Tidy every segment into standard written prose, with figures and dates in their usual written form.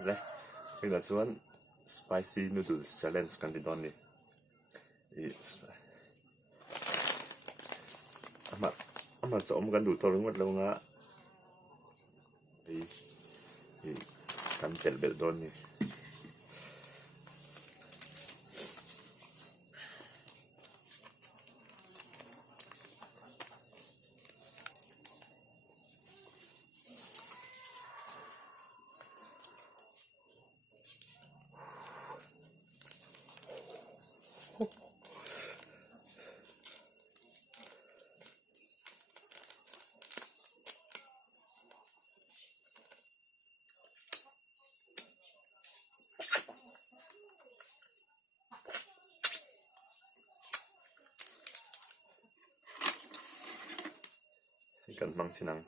Le, quindi sono spicy noodles challenge kan di donni. Amat sa om kan du to lung wat lo nga. I kan tel bel donni. Ikan mang sinang.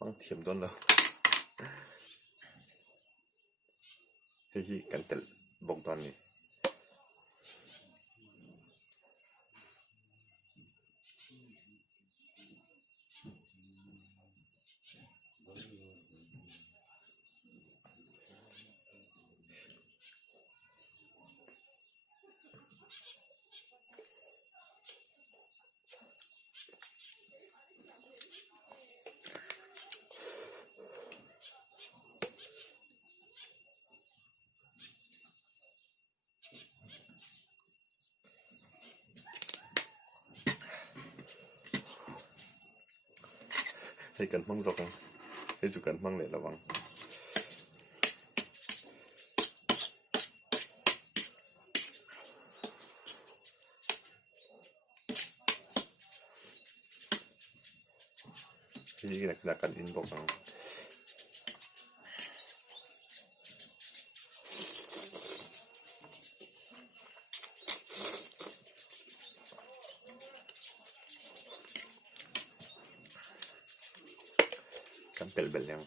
Mang thiểm đón đâu. Hi kan tel bong ton ni. Hay cần măng dọc không? Hay chủ cần măng để là vắng. Thì cái này cần inbox không? Kan bel yang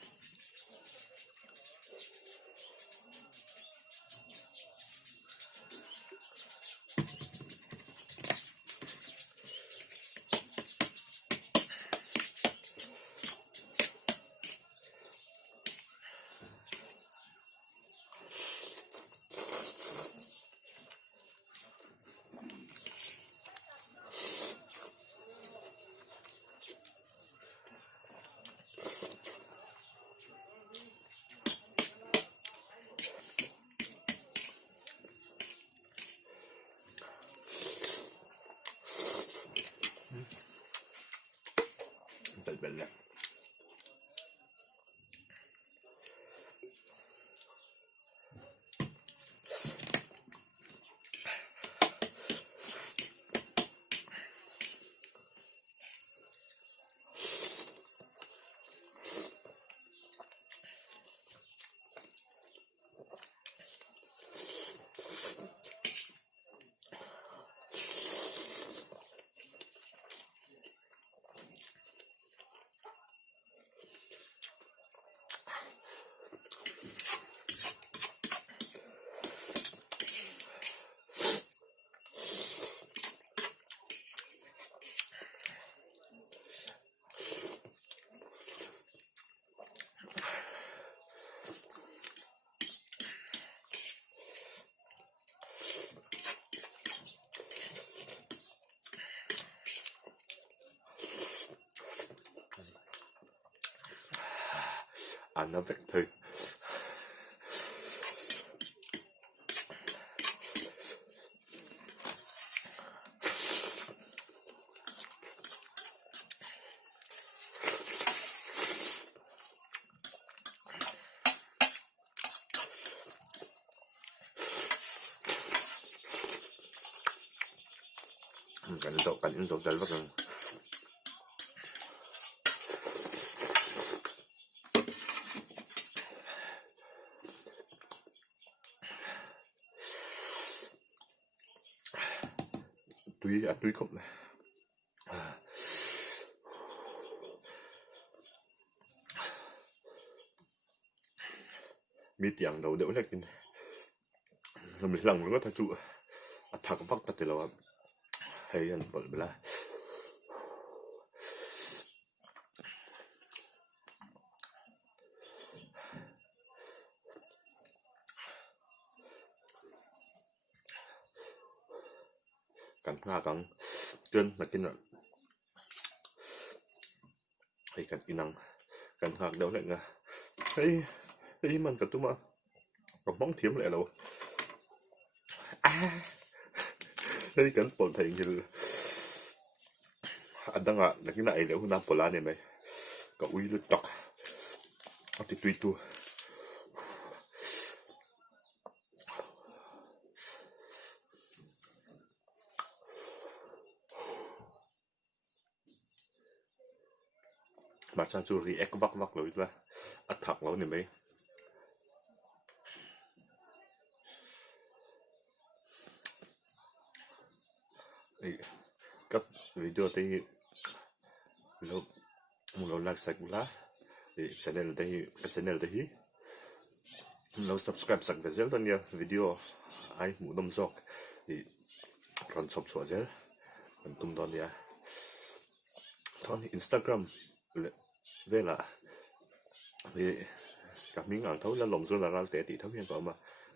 bel yang. Ăn nó vẹt thôi. Kan insok dal vak. túi khóc này mi tiếng đầu đỡ lại kinh làm mình lòng nó thật trụ thằng vắt ta từ lâu hay anh bảo là cần nga cần chân là kinh rồi hay cần kỹ năng cần học đâu lại nga hay hay mình cần tụi mà còn bóng thiếm lại đâu hay cần bổn thành như anh đang là cái này nếu hôm nay bổn lan này cậu uy lực đọc thì tùy tu mà sao chú ri ek vắc vắc rồi là ăn thẳng lâu này mấy các video thì lâu lâu like sạch lá thì channel đây lâu subscribe sạch về zel nha video ai muốn đâm dọc thì run shop xóa zel mình tung đòn nha thon Instagram về là vì các mình ăn thấu là lồng rồi là ra tệ thì thấu hiện có mà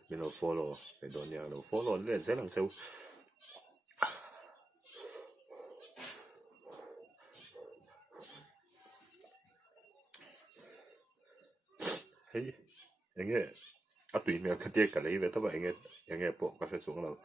mình nó follow để đón nhà nó follow lên sẽ làm sao hey anh nghe tùy mèo cái tia cả lấy về tao vậy anh nghe bộ cà phê xuống đâu